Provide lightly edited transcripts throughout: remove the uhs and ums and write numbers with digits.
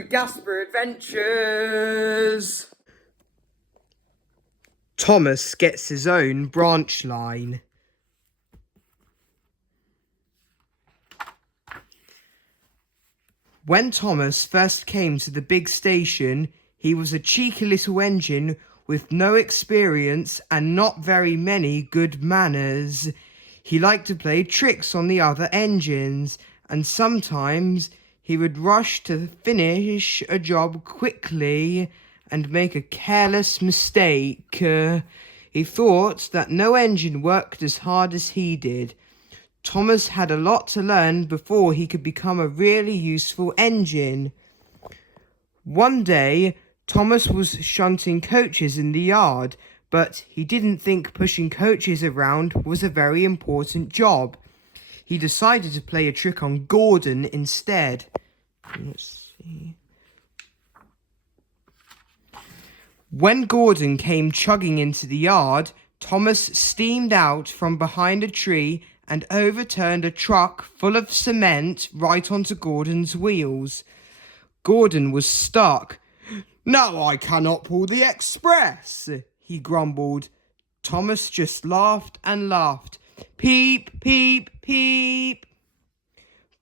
to Gasper Adventures! Thomas gets his own branch line. When Thomas first came to the big station, he was a cheeky little engine with no experience and not very many good manners. He liked to play tricks on the other engines, and sometimes he would rush to finish a job quickly and make a careless mistake. He thought that no engine worked as hard as he did. Thomas had a lot to learn before he could become a really useful engine. One day, Thomas was shunting coaches in the yard, but he didn't think pushing coaches around was a very important job. He decided to play a trick on Gordon instead. Let's see. When Gordon came chugging into the yard, Thomas steamed out from behind a tree and overturned a truck full of cement right onto Gordon's wheels. Gordon was stuck. "Now I cannot pull the express," he grumbled. Thomas just laughed and laughed. Peep, peep, peep.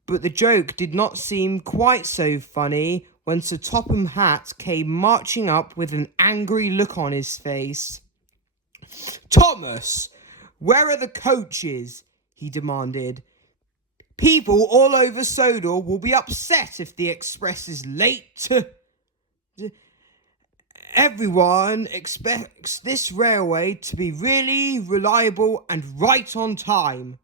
But the joke did not seem quite so funny when Sir Topham Hatt came marching up with an angry look on his face. "Thomas, where are the coaches?" he demanded. "People all over Sodor will be upset if the express is late. Everyone expects this railway to be really reliable and right on time."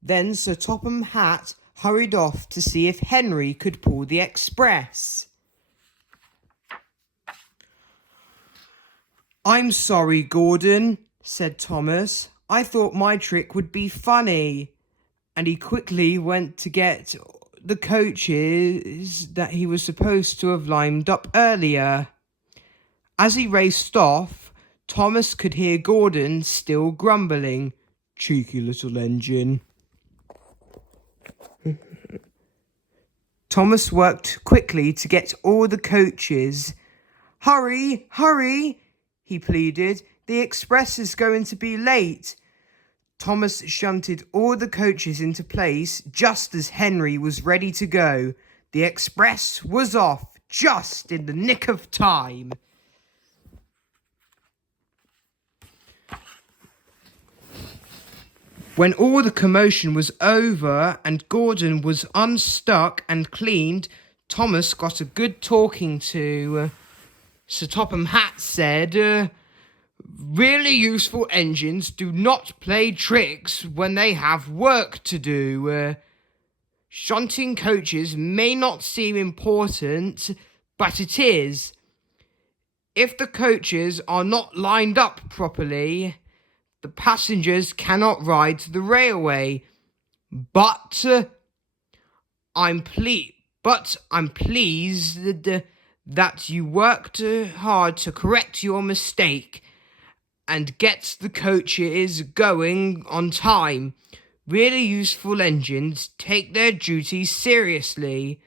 Then Sir Topham Hatt hurried off to see if Henry could pull the express. "I'm sorry, Gordon," said Thomas. "I thought my trick would be funny." And he quickly went to get the coaches that he was supposed to have lined up earlier. As he raced off, Thomas could hear Gordon still grumbling. "Cheeky little engine." Thomas worked quickly to get all the coaches. "Hurry, hurry," he pleaded. "The express is going to be late." Thomas shunted all the coaches into place just as Henry was ready to go. The express was off just in the nick of time. When all the commotion was over and Gordon was unstuck and cleaned, Thomas got a good talking to. Sir Topham Hatt said, "Really useful engines do not play tricks when they have work to do. Shunting coaches may not seem important, but it is. If the coaches are not lined up properly, the passengers cannot ride the railway. But I'm pleased that you worked hard to correct your mistake and get the coaches going on time. Really useful engines take their duties seriously,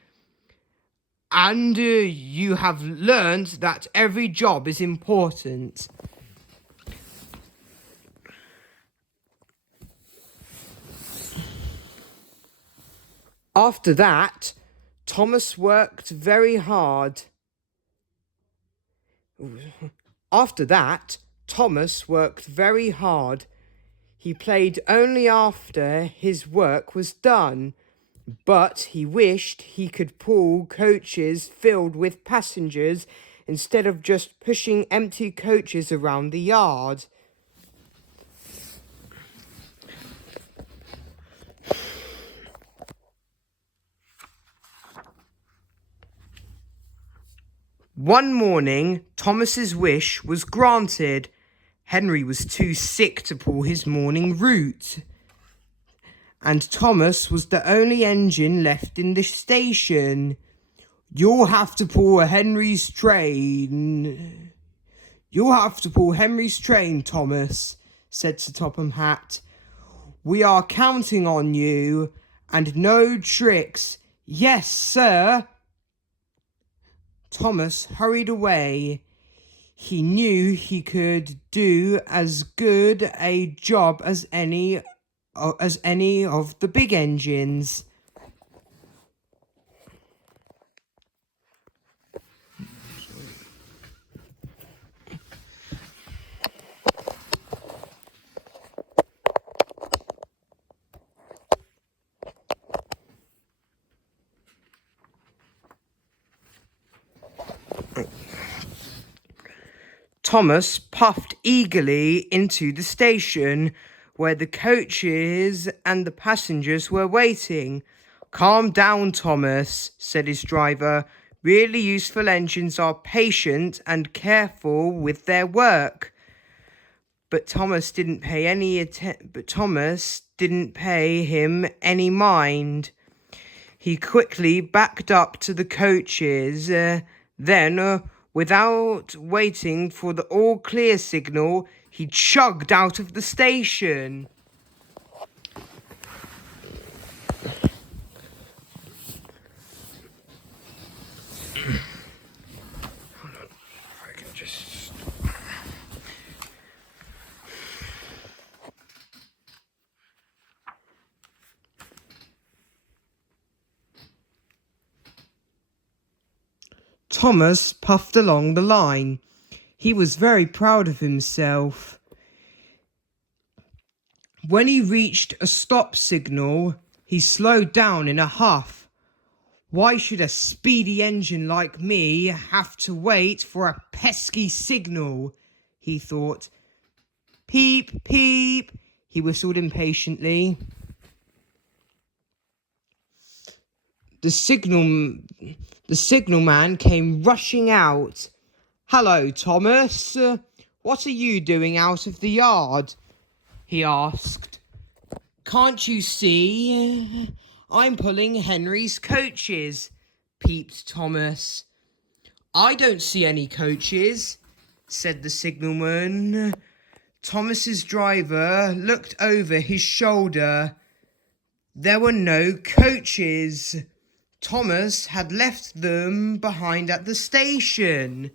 and you have learned that every job is important." After that, Thomas worked very hard. He played only after his work was done, but he wished he could pull coaches filled with passengers instead of just pushing empty coaches around the yard. One morning, Thomas's wish was granted. Henry was too sick to pull his morning route, and Thomas was the only engine left in the station. "You'll have to pull Henry's train, Thomas," said Sir Topham Hatt. "We are counting on you, and no tricks." "Yes, sir." Thomas hurried away. He knew he could do as good a job as any of the big engines. Thomas puffed eagerly into the station where the coaches and the passengers were waiting. "Calm down, Thomas," said his driver. "Really useful engines are patient and careful with their work." But Thomas didn't pay him any mind. He quickly backed up to the coaches. Then, without waiting for the all-clear signal, he chugged out of the station. Hold on, if I can just... Thomas puffed along the line. He was very proud of himself. When he reached a stop signal, he slowed down in a huff. "Why should a speedy engine like me have to wait for a pesky signal?" he thought. "Peep, peep," he whistled impatiently. The signalman came rushing out. "Hello, Thomas. What are you doing out of the yard?" he asked. "Can't you see? I'm pulling Henry's coaches," peeped Thomas. "I don't see any coaches," said the signalman. Thomas's driver looked over his shoulder. There were no coaches. Thomas had left them behind at the station.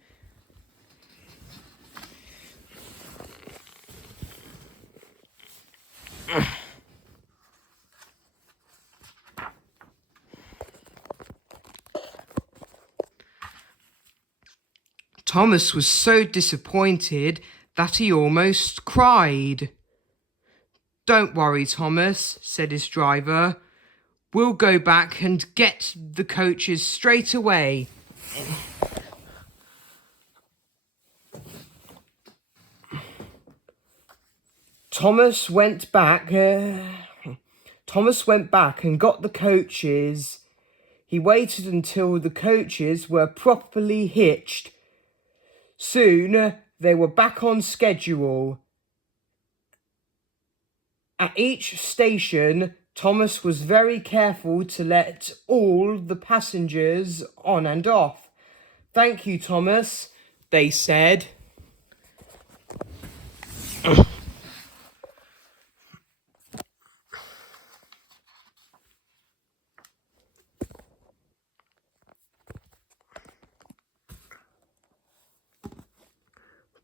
Thomas was so disappointed that he almost cried. "Don't worry, Thomas," said his driver. "We'll go back and get the coaches straight away." Thomas went back and got the coaches. He waited until the coaches were properly hitched. Soon they were back on schedule. At each station, Thomas was very careful to let all the passengers on and off. "Thank you, Thomas," they said.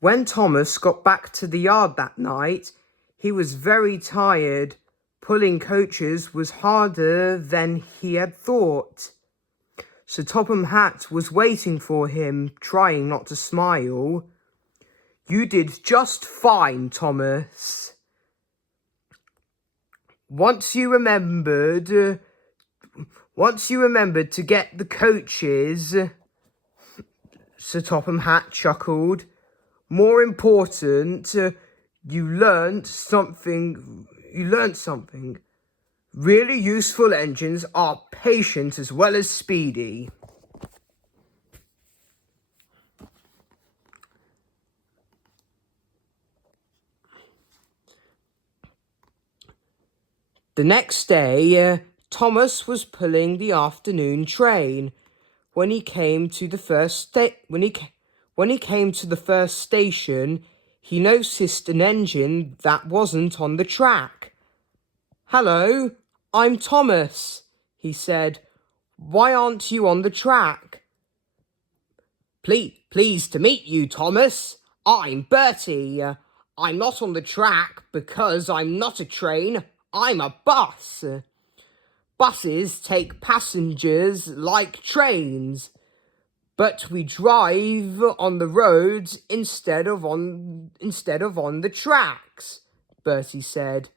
When Thomas got back to the yard that night, he was very tired. Pulling coaches was harder than he had thought. Sir Topham Hatt was waiting for him, trying not to smile. "You did just fine, Thomas. Once you remembered to get the coaches," Sir Topham Hatt chuckled. "More important, you learnt something. Really useful engines are patient as well as speedy." The next day, Thomas was pulling the afternoon train. When he came to the first station, he noticed an engine that wasn't on the track. "Hello, I'm Thomas," he said. "Why aren't you on the track?" Pleased to meet you, Thomas. I'm Bertie. I'm not on the track because I'm not a train. I'm a bus. Buses take passengers like trains, but we drive on the roads instead of on the tracks, Bertie said.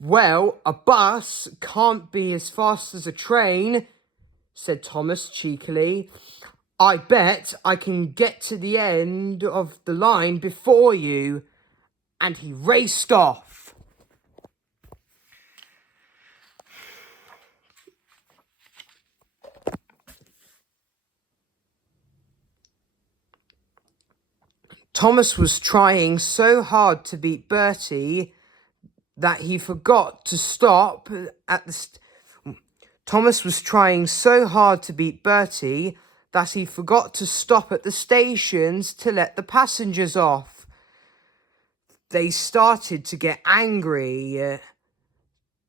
Well, a bus can't be as fast as a train, said Thomas cheekily. I bet I can get to the end of the line before you. And he raced off. Thomas was trying so hard to beat Bertie that he forgot to stop at the... Thomas was trying so hard to beat Bertie that he forgot to stop at the stations to let the passengers off. They started to get angry.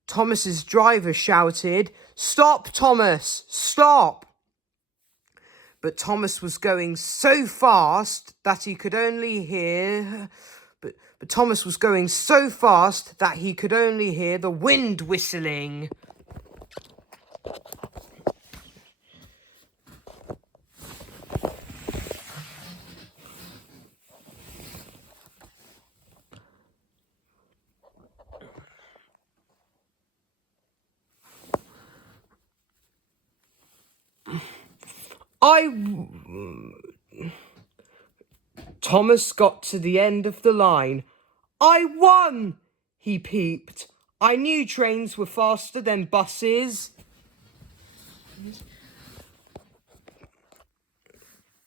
Thomas's driver shouted, "Stop, Thomas! Stop!" But Thomas was going so fast that he could only hear... But Thomas was going so fast that he could only hear the wind whistling. Thomas got to the end of the line. "I won!" he peeped. "I knew trains were faster than buses."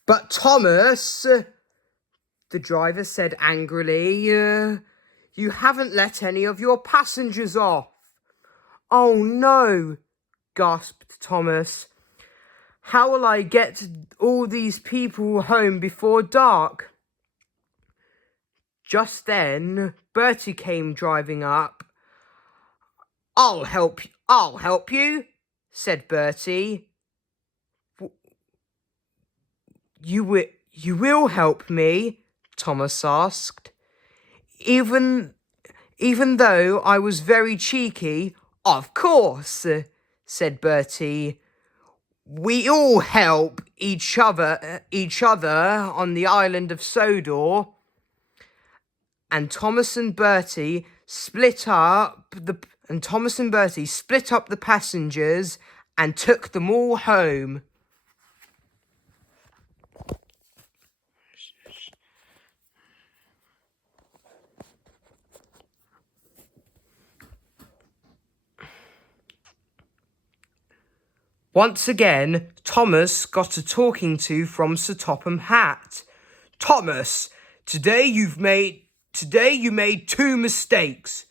"But Thomas," the driver said angrily, "you haven't let any of your passengers off." "Oh no," gasped Thomas. "How will I get all these people home before dark?" Just then, Bertie came driving up. I'll help you, said Bertie. You will help me?" Thomas asked. Even though I was very cheeky. "Of course," said Bertie. "We all help each other on the island of Sodor." And Thomas and Bertie split up the passengers and took them all home. Once again, Thomas got a talking to from Sir Topham Hatt. "Thomas, today you made 2 mistakes.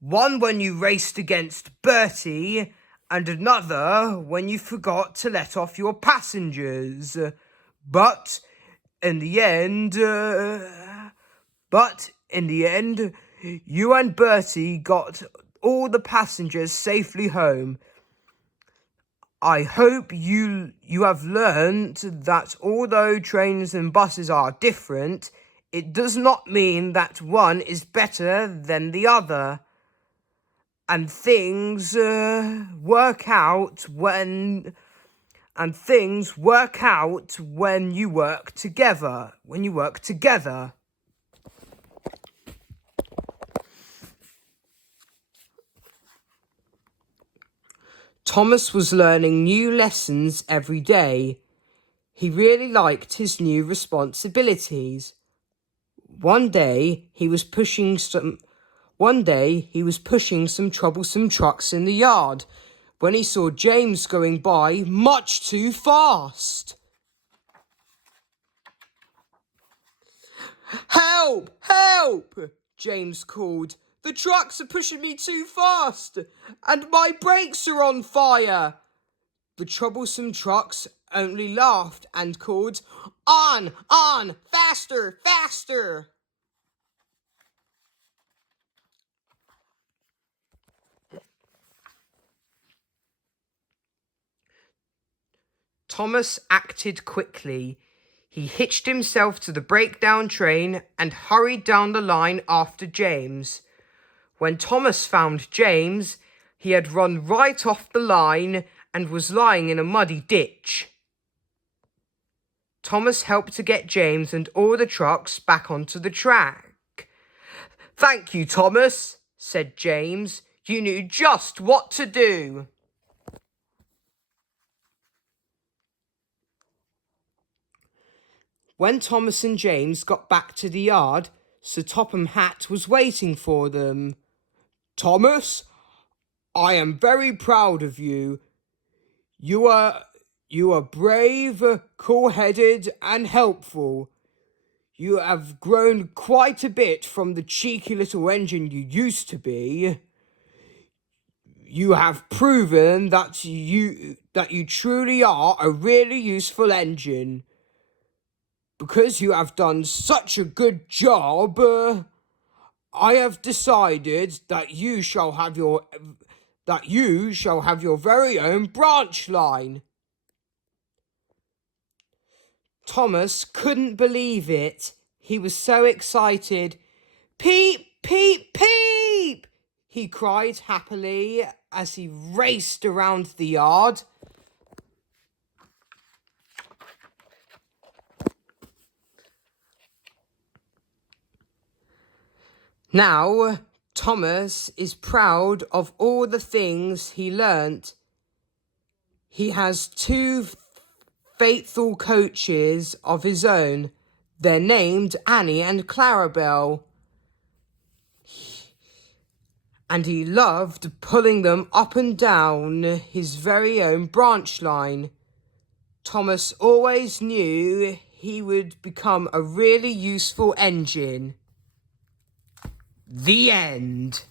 One when you raced against Bertie, and another when you forgot to let off your passengers. But in the end, you and Bertie got all the passengers safely home. I hope you have learned that although trains and buses are different, it does not mean that one is better than the other. And things work out when you work together. Thomas was learning new lessons every day. He really liked his new responsibilities. One day he was pushing some troublesome trucks in the yard when he saw James going by much too fast. "Help! Help!" James called. "The trucks are pushing me too fast, and my brakes are on fire." The troublesome trucks only laughed and called, "On! On! Faster! Faster!" Thomas acted quickly. He hitched himself to the breakdown train and hurried down the line after James. When Thomas found James, he had run right off the line and was lying in a muddy ditch. Thomas helped to get James and all the trucks back onto the track. "Thank you, Thomas," said James. "You knew just what to do." When Thomas and James got back to the yard, Sir Topham Hatt was waiting for them. "Thomas, I am very proud of you. You are brave, cool-headed and helpful. You have grown quite a bit from the cheeky little engine you used to be. You have proven that you truly are a really useful engine. Because you have done such a good job, I have decided that you shall have your very own Branchline." Thomas couldn't believe it. He was so excited. "Peep, peep, peep!" he cried happily as he raced around the yard. Now, Thomas is proud of all the things he learnt. He has 2 faithful coaches of his own. They're named Annie and Clarabelle. And he loved pulling them up and down his very own Branchline. Thomas always knew he would become a really useful engine. The end.